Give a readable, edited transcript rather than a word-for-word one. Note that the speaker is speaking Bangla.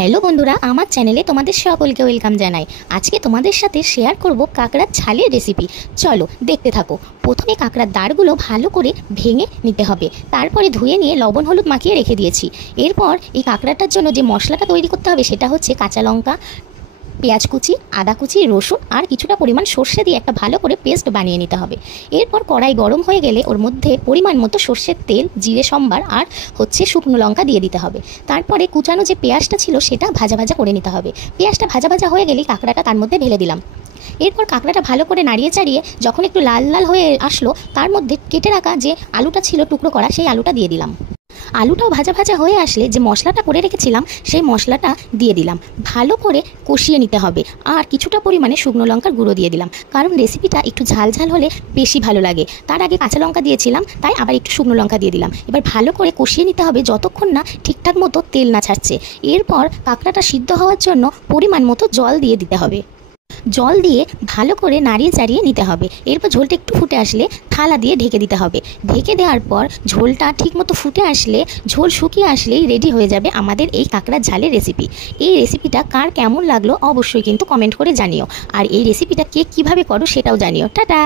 হ্যালো বন্ধুরা, আমার চ্যানেলে তোমাদের সকলকে ওয়েলকাম জানাই। আজকে তোমাদের সাথে শেয়ার করব কাঁকড়ার ঝালের রেসিপি। চলো দেখতে থাকো। প্রথমে কাঁকড়ার দাঁড়গুলো ভালো করে ভেঙে নিতে হবে, তারপরে ধুয়ে নিয়ে লবণ হলুদ মাখিয়ে রেখে দিয়েছি। এরপর এই কাঁকড়াটার জন্য যে মশলাটা তৈরি করতে হবে সেটা হচ্ছে কাঁচা লঙ্কা, পেঁয়াজ কুচি, আদা কুচি, রসুন আর কিছুটা পরিমাণ সর্ষে দিয়ে একটা ভালো করে পেস্ট বানিয়ে নিতে হবে। এরপর কড়াই গরম হয়ে গেলে ওর মধ্যে পরিমাণ মতো সর্ষের তেল, জিরে সম্বার আর শুকনো লঙ্কা দিয়ে দিতে হবে। তারপরে কুচানো যে পেঁয়াজটা ছিল সেটা ভাজা ভাজা করে নিতে হবে। পেঁয়াজটা ভাজা ভাজা হয়ে গেলেই কাঁকড়াটা তার মধ্যে ঢেলে দিলাম। এরপর কাঁকড়াটা ভালো করে নাড়িয়ে চাড়িয়ে যখন একটু লাল লাল হয়ে আসলো, তার মধ্যে কেটে রাখা যে আলুটা ছিল টুকরো করা, সেই আলুটা দিয়ে দিলাম। আলুটাও ভাজা ভাজা হয়ে আসলে যে মশলাটা করে রেখেছিলাম সেই মশলাটা দিয়ে দিলাম। ভালো করে কষিয়ে নিতে হবে আর কিছুটা পরিমাণে শুকনো লঙ্কার গুঁড়ো দিয়ে দিলাম, কারণ রেসিপিটা একটু ঝাল ঝাল হলে বেশি ভালো লাগে। তার আগে কাঁচা লঙ্কা দিয়েছিলাম, তাই আবার একটু শুকনো লঙ্কা দিয়ে দিলাম। এবার ভালো করে কষিয়ে নিতে হবে যতক্ষণ না ঠিকঠাক মতো তেল না ছাড়ছে। এরপর কাঁকড়াটা সিদ্ধ হওয়ার জন্য পরিমাণ মতো জল দিয়ে দিতে হবে। জল দিয়ে ভালো করে নাড়িয়ে চাড়িয়ে নিতে হবে। এরপর ঝোলটা একটু ফুটে আসলে থালা দিয়ে ঢেকে দিতে হবে। ঢেকে দেওয়ার পর ঝোলটা ঠিকমতো ফুটে আসলে, ঝোল শুকিয়ে আসলেই রেডি হয়ে যাবে আমাদের এই কাঁকড়ার ঝালের রেসিপি। এই রেসিপিটা কার কেমন লাগলো অবশ্যই কিন্তু কমেন্ট করে জানিও। আর এই রেসিপিটা কে কীভাবে করো সেটাও জানিও। টাটা।